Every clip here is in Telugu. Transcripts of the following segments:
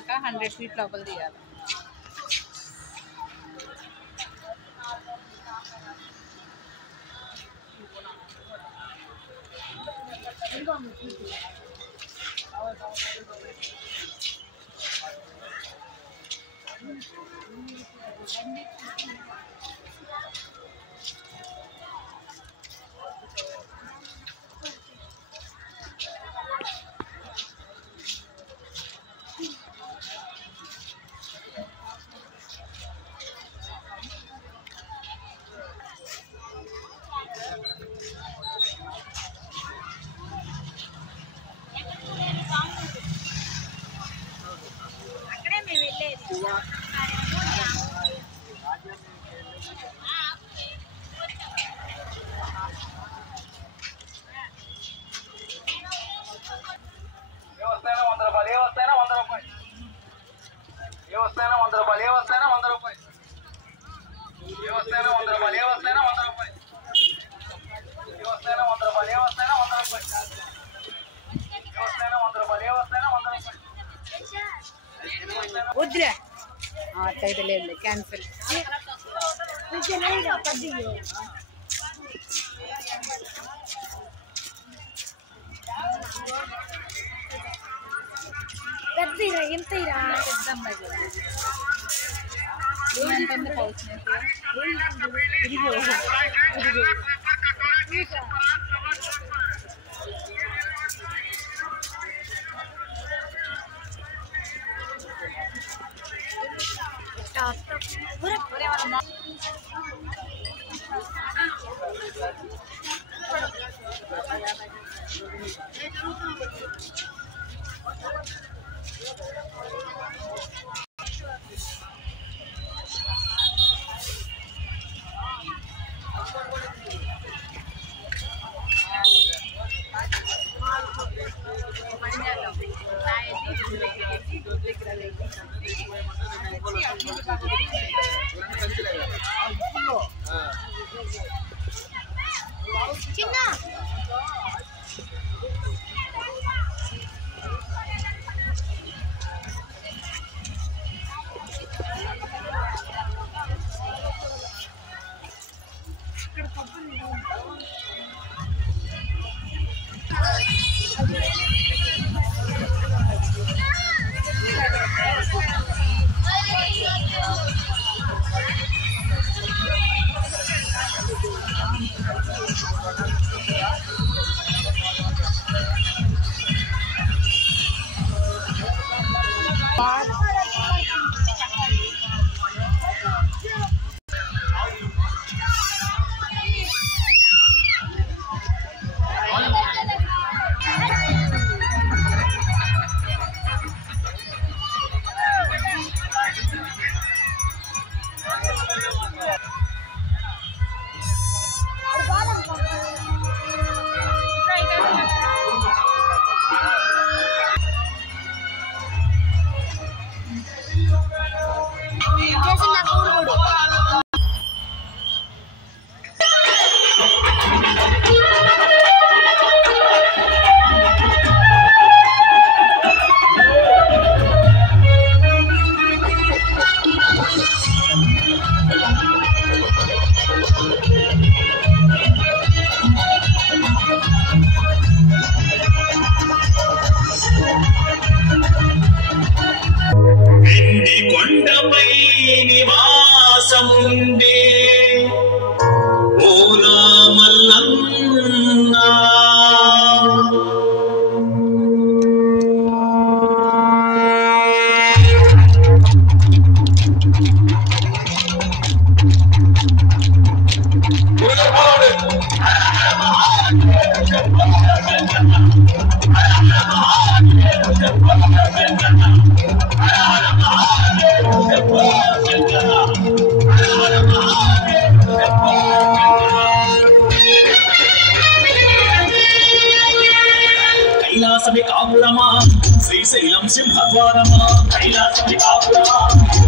అయినాక 100 ఫీట్ లోపల తీయాలి. వద్దులే అట్లయితే లేదు క్యాన్సిల్. పెద్దరా ఎంతరా చిన్న కొండపై నివాసముండే ఓ రామల్లన్న కైలాసమి కాపురమా శ్రీశైలం సింహద్వారమా కైలాసమి కాపురమా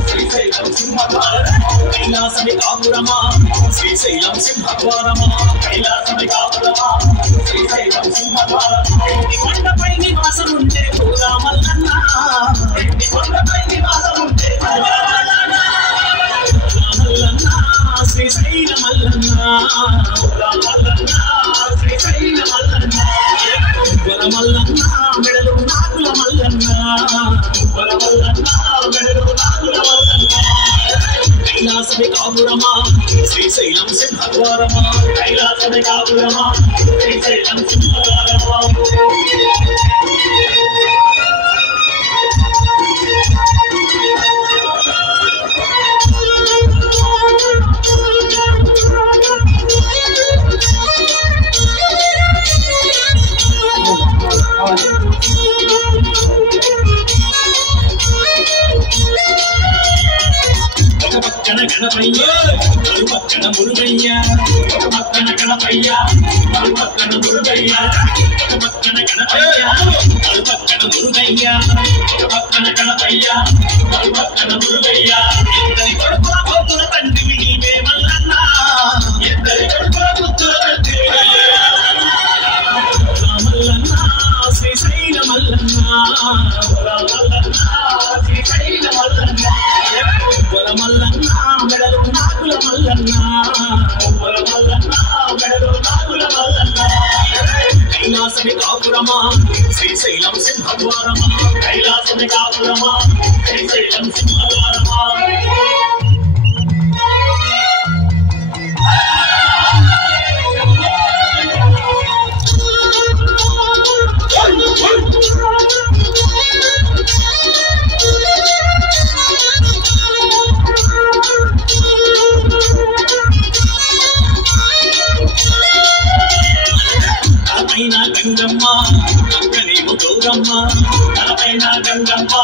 శ్రీశైలం సింహద్వారమా కైలాసమి కాపురమా శ్రీశైలం సింహద్వారమా కైలాసమి కాపురమా శ్రీశైలం సింహద్వారమా కొండపై నివాసముండే ఓ రామల్లన్న కొండపై నివాసముంటే మల్లన్న శ్రీశైల మల్లన్న మల్లన్న శ్రీశైల మల్లన్న వరమల్లన్న మెడలు నాగుల మల్లన్న వరమల్లన్న మెడలు నాగుల మల్లన్న కైలాసమే కాపురమా శ్రీశైలం సింహద్వారమా కైలాసమే కాపురమా శ్రీశైలం సింహద్వారమా ఒక పక్కన గణపయ్య మరు పక్కన మురుగయ్య ఒక పక్కన గణపయ్య మరు పక్కన మురుగయ్య ఒక పక్కన గణపయ్య మరు పక్కన మురుగయ్య ఒక పక్కన గణపయ్య మరు పక్కన మురుగయ్య ఇద్దరి కొడుకుల కూతుల తండ్రివి నీవే మల్లన్న ఇద్దరి కొడుకుల కూతుల తండ్రివి మల్లన్న శ్రీశైల మల్లన్న మల్లన్న శ్రీశైల మల్లన్న వరమల్లన్న మెడలు నాగుల మల్లన్న వరమల్లన్న మెడలు నాగుల మల్లన్న కైలాసమే కాపురమా శ్రీశైలం సింహద్వారమా కైలాసమే కాపురమా శ్రీశైలం సింహద్వారమా తలపైన గంగమ్మ పక్కనేమో గౌరమ్మ తలపైన గంగమ్మ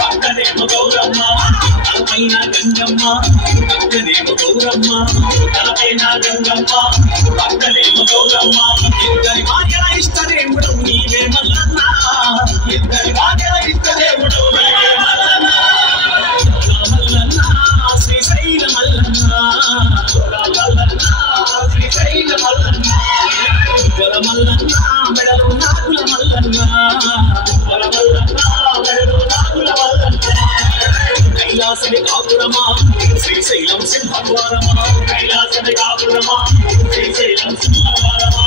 పక్కనేమో గౌరమ్మ తలపైన గంగమ్మ పక్కనేమో గౌరమ్మ తలపైన గంగమ్మ పక్కనేమో గౌరమ్మ ఇద్దరి భార్యల ఇష్టదేవుడు నీవే మల్లన్న ఇద్దరి భార్యల ఇష్టదేవుడు నీవే మల్లన్న మల్లన్న శ్రీశైల మల్లన్న మల్లన్న శ్రీశైల మల్లన్న వరమల్లన్న మెడలు నాగుల మల్లన్న వరమల్లన్న మెడలు నాగుల మల్లన్న కైలాసమే కాపురమా శ్రీశైలం సింహద్వారమా కైలాసమే కాపురమా శ్రీశైలం సింహద్వారమా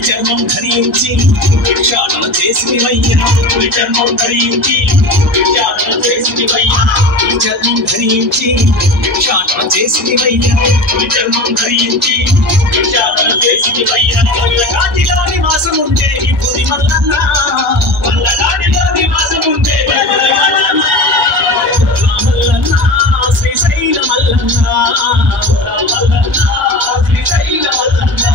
చర్మం ధరించి భిక్షాటన చేసివయ్యా చర్మం ధరించి భిక్షాటన చేసివయ్యా చర్మం ధరించి భిక్షాటన చేసివయ్యా చర్మం ధరించి భిక్షాటన చేసివయ్యా వల్లగాడిలో నివాసం ఉంటే ఇప్పుడు మల్లన్న వల్లగాడిలో నివాసం ఉంటే మల్లన్న శ్రీశైల మల్లన్న మల్లన్న శ్రీశైల మల్లన్న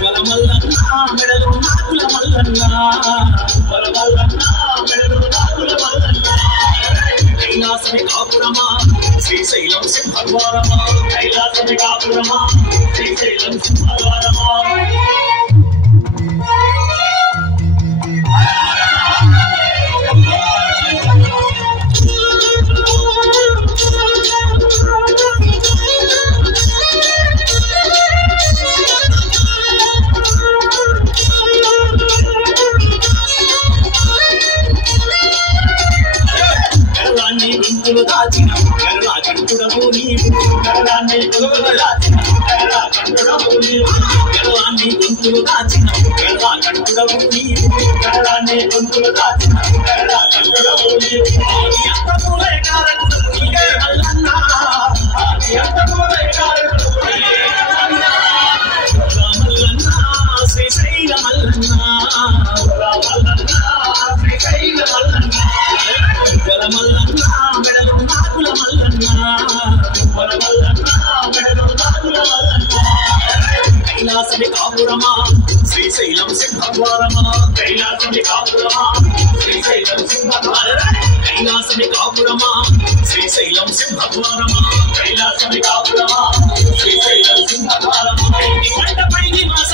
వరమల్లన్న మెడలు నాగుల మల్లన్న వరమల్లన్న మెడలు నాగుల మల్లన్న కైలాసమే కాపురమా శ్రీశైలం సింహద్వారమా కైలాసమే కాపురమా శ్రీశైలం సింహద్వారమా గొంతులు దాచిన కరుణా కంటుడము నీవు కరుణాన్ని గొంతులు దాచిన కరుణా కంటుడము నీవు కరుణాన్ని గొంతులు దాచిన కరుణా కంటుడము నీవు కరుణాన్ని గొంతులు దాచిన కరుణా కంటుడము నీవు ఆది అంతములే కారణము నీవే మల్లన్న ఆది అంతములే కారణము నీవే మల్లన్న మల్లన్న శ్రీశైల మల్లన్న మల్లన్న శ్రీశైల మల్లన్న వరమల్లన్న మెడలు నాగుల మల్లన్న వరమల్లన్న మెడలు నాగుల మల్లన్న కైలాసమే కాపురమా శ్రీశైలం సింహద్వారమా కైలాసమే కాపురమా శ్రీశైలం సింహద్వారమా కైలాసమే కాపురమా శ్రీశైలం సింహద్వారమా కైలాసమే కాపురమా శ్రీశైలం సింహద్వారమా కొండపై నివాసం